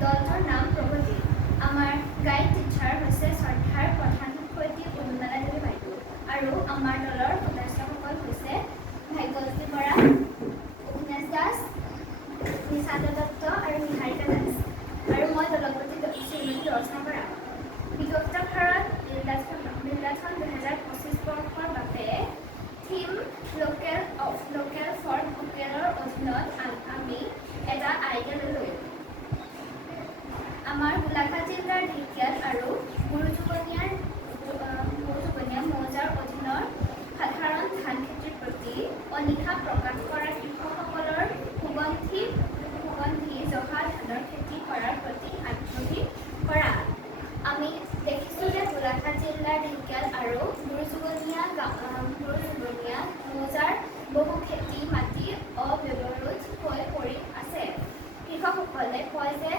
দলটোৰ নাম প্ৰগতি। আমাৰ গাইড টিচাৰ হৈছে শ্ৰদ্ধাৰ প্ৰধান শিক্ষয়িত্ৰী অনুমালা দেৱী বাইদেউ আৰু আমাৰ দলৰ সদস্যসকল হৈছে ভাগ্যজ্যোতি বৰা, অভিনাশ দাস, নিশান্ত দত্ত আৰু নিহাৰিকা দাস আৰু মই দলপতি শ্ৰীমতী ৰচনা বৰা। বিকশিত ভাৰত নিৰ্বাচন 2025 বৰ্ষৰ বাবে থিম লোকেল ফৰ ভোকেলৰ অধীনত আমি এটা আইডিয়া ল'লোঁ। আমাৰ গোলাঘাট জিলাৰ ঢেকিয়াল আৰু গুৰুজুবনীয়া মৌজাৰ অধীনৰ সাধাৰণ ধান খেতিৰ প্ৰতি অনীহা প্ৰকাশ কৰা কৃষকসকলৰ সুগন্ধি জহা ধানৰ খেতি কৰাৰ প্ৰতি আগ্ৰহী কৰা। আমি দেখিছোঁ যে গোলাঘাট জিলাৰ ঢেকিয়াল আৰু গুৰুজুবনীয়া মৌজাৰ বহু খেতি মাটি অব্যৱহৃত হৈ পৰি আছে। কৃষকসকলে কয় যে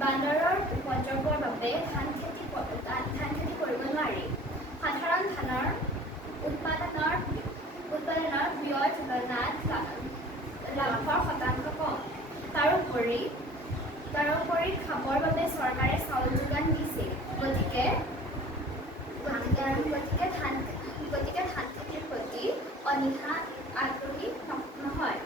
বান্দৰৰ উপদ্ৰৱৰ বাবে ধান খেতি কৰিব নোৱাৰি। সাধাৰণ ধানৰ উৎপাদনৰ ব্যয় তুলনাত লাভৰ শতাংশ কম। তাৰোপৰি খাবৰ বাবে চৰকাৰে চাউল যোগান দিছিল। গতিকে ধান খেতিৰ প্ৰতি অনীহা আগ্ৰহী নহয়।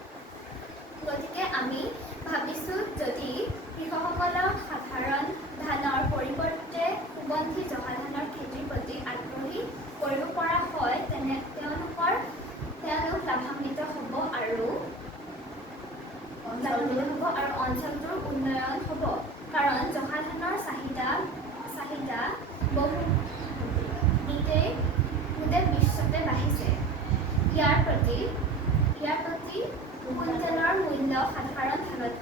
গতিকে আমি ভাবিছোঁ যদি কৃষকসকলক সাধাৰণ ধানৰ পৰিৱৰ্তে সুগন্ধি জহা ধানৰ খেতিৰ প্ৰতি আগ্ৰহী কৰিব পৰা হয় তেনে তেওঁলোক লাভান্বিত হ'ব আৰু অঞ্চলটোৰ উন্নয়ন হ'ব। কাৰণ জহা ধানৰ চাহিদা গোটেই বিশ্বতে বাঢ়িছে। ইয়াৰ প্ৰতি কুইণ্টেলৰ মূল্য সাধাৰণ ধানতকৈ